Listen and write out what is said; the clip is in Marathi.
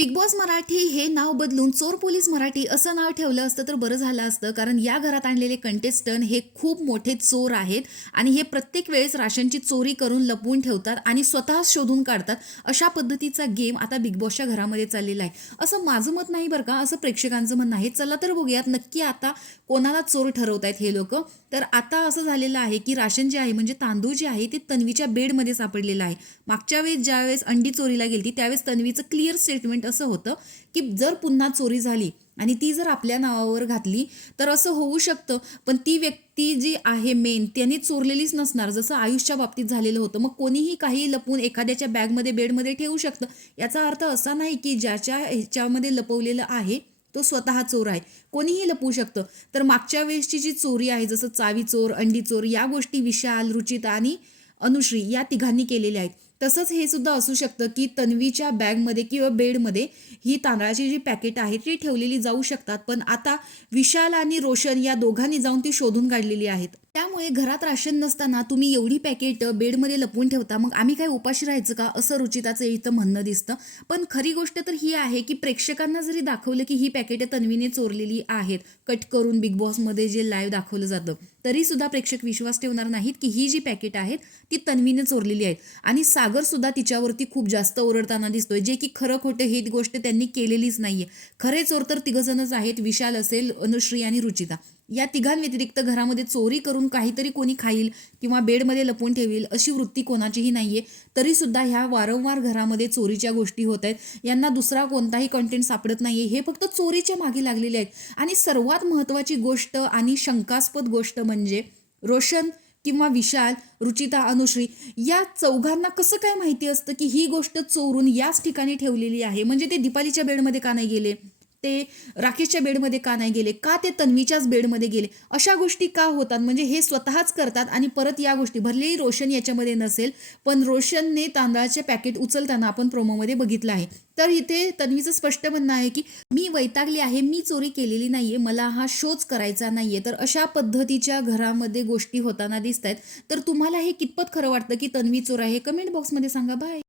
बिग बॉस मराठी हे नाव बदलून चोर पोलीस मराठी असं नाव ठेवलं असतं तर बरं झालं असतं. कारण या घरात आणलेले कंटेस्टंट हे खूप मोठे चोर आहेत आणि हे प्रत्येक वेळेस राशनची चोरी करून लपवून ठेवतात आणि स्वतः शोधून काढतात. अशा पद्धतीचा गेम आता बिग बॉसच्या घरामध्ये चाललेला आहे. असं माझं मत नाही बरं का, असं प्रेक्षकांचं म्हणणं आहे. चला तर बघूयात नक्की आता कोणाला चोर ठरवत आहेत हे लोक. तर आता असं झालेलं आहे की राशन जे आहे म्हणजे तांदूळ जे आहे ते तन्वीच्या बेडमध्ये सापडलेलं आहे. मागच्या वेळेस ज्यावेळेस अंडी चोरीला गेली त्यावेळेस तन्वीचं क्लिअर स्टेटमेंट असं होतं की जर पुन्हा चोरी झाली आणि ती जर आपल्या नावावर घातली तर असं होऊ शकतं, पण ती व्यक्ती जी आहे मेन त्याने चोरलेलीच नसणार, जसं आयुषच्या बाबतीत झालेलं होतं. मग कोणीही काही लपवून एखाद्याच्या बॅगमध्ये बेडमध्ये ठेवू शकतं. याचा अर्थ असा नाही की ज्याच्या ह्याच्यामध्ये लपवलेलं आहे तो स्वतः चोर आहे. कोणीही लपवू शकतं. तर मागच्या वेळेसची जी चोरी आहे जसं चावी चोर, अंडी चोर या गोष्टी विशाल, रुचिता आणि अनुश्री या तिघांनी केलेल्या आहेत. तसंच हे सुद्धा असू शकतं की तन्वीच्या बॅगमध्ये किंवा बेडमध्ये ही तांदळाची जी पॅकेट आहे ती ठेवलेली जाऊ शकतात. पण आता विशाल आणि रोशन या दोघांनी जाऊन ती शोधून काढलेली आहेत. त्यामुळे घरात राशन नसताना तुम्ही एवढी पॅकेट बेडमध्ये लपवून ठेवता, मग आम्ही काय उपाशी राहायचं का, असं रुचिताचं इथं म्हणणं दिसतं. पण खरी गोष्ट तर ही आहे की प्रेक्षकांना जरी दाखवलं की ही पॅकेट तन्वीने चोरलेली आहेत, कट करून बिग बॉसमध्ये जे लाईव्ह दाखवलं जातं, तरी सुद्धा प्रेक्षक विश्वास ठेवणार नाहीत की ही जी पॅकेट आहेत ती तन्वीने चोरलेली आहेत. आणि सागर सुद्धा तिच्यावरती खूप जास्त ओरडताना दिसतोय, जे की खरं खोटं ही गोष्ट त्यांनी केलेलीच नाहीये. खरे चोर तर तिघजणच आहेत, विशाल असेल, अनुश्री आणि रुचिता. या तिघांव्यतिरिक्त घरामध्ये चोरी करून काहीतरी कोणी खाईल किंवा बेडमध्ये लपवून ठेवील अशी वृत्ती कोणाचीही नाहीये. तरी सुद्धा ह्या वारंवार घरामध्ये चोरीच्या गोष्टी होत आहेत. यांना दुसरा कोणताही कंटेंट सापडत नाहीये, हे फक्त चोरीच्या मागे लागलेले आहेत. आणि सर्वात महत्त्वाची गोष्ट आणि शंकास्पद गोष्ट म्हणजे रोशन किंवा विशाल, रुचिता, अनुश्री या चौघांना कसं काय माहिती असतं की ही गोष्ट चोरून याच ठिकाणी ठेवलेली आहे. म्हणजे ते दीपालीच्या बेडमध्ये का नाही गेले, ते राकेशच्या बेडमध्ये का नाही गेले, का ते तन्वीच्याच बेडमध्ये गेले, अशा गोष्टी का होतात. म्हणजे हे स्वतःच करतात आणि परत या गोष्टी, भरलेही रोशन याच्यामध्ये नसेल पण रोशनने तांदळाचे पॅकेट उचलताना आपण प्रोमोमध्ये बघितलं आहे. तर इथे तन्वीचं स्पष्ट म्हणणं आहे की मी वैतागली आहे, मी चोरी केलेली नाहीये, मला हा शोच करायचा नाहीये. तर अशा पद्धतीच्या घरामध्ये गोष्टी होताना दिसत आहेत. तर तुम्हाला हे कितपत खरं वाटतं की तन्वी चोर आहे, कमेंट बॉक्समध्ये सांगा. बाय.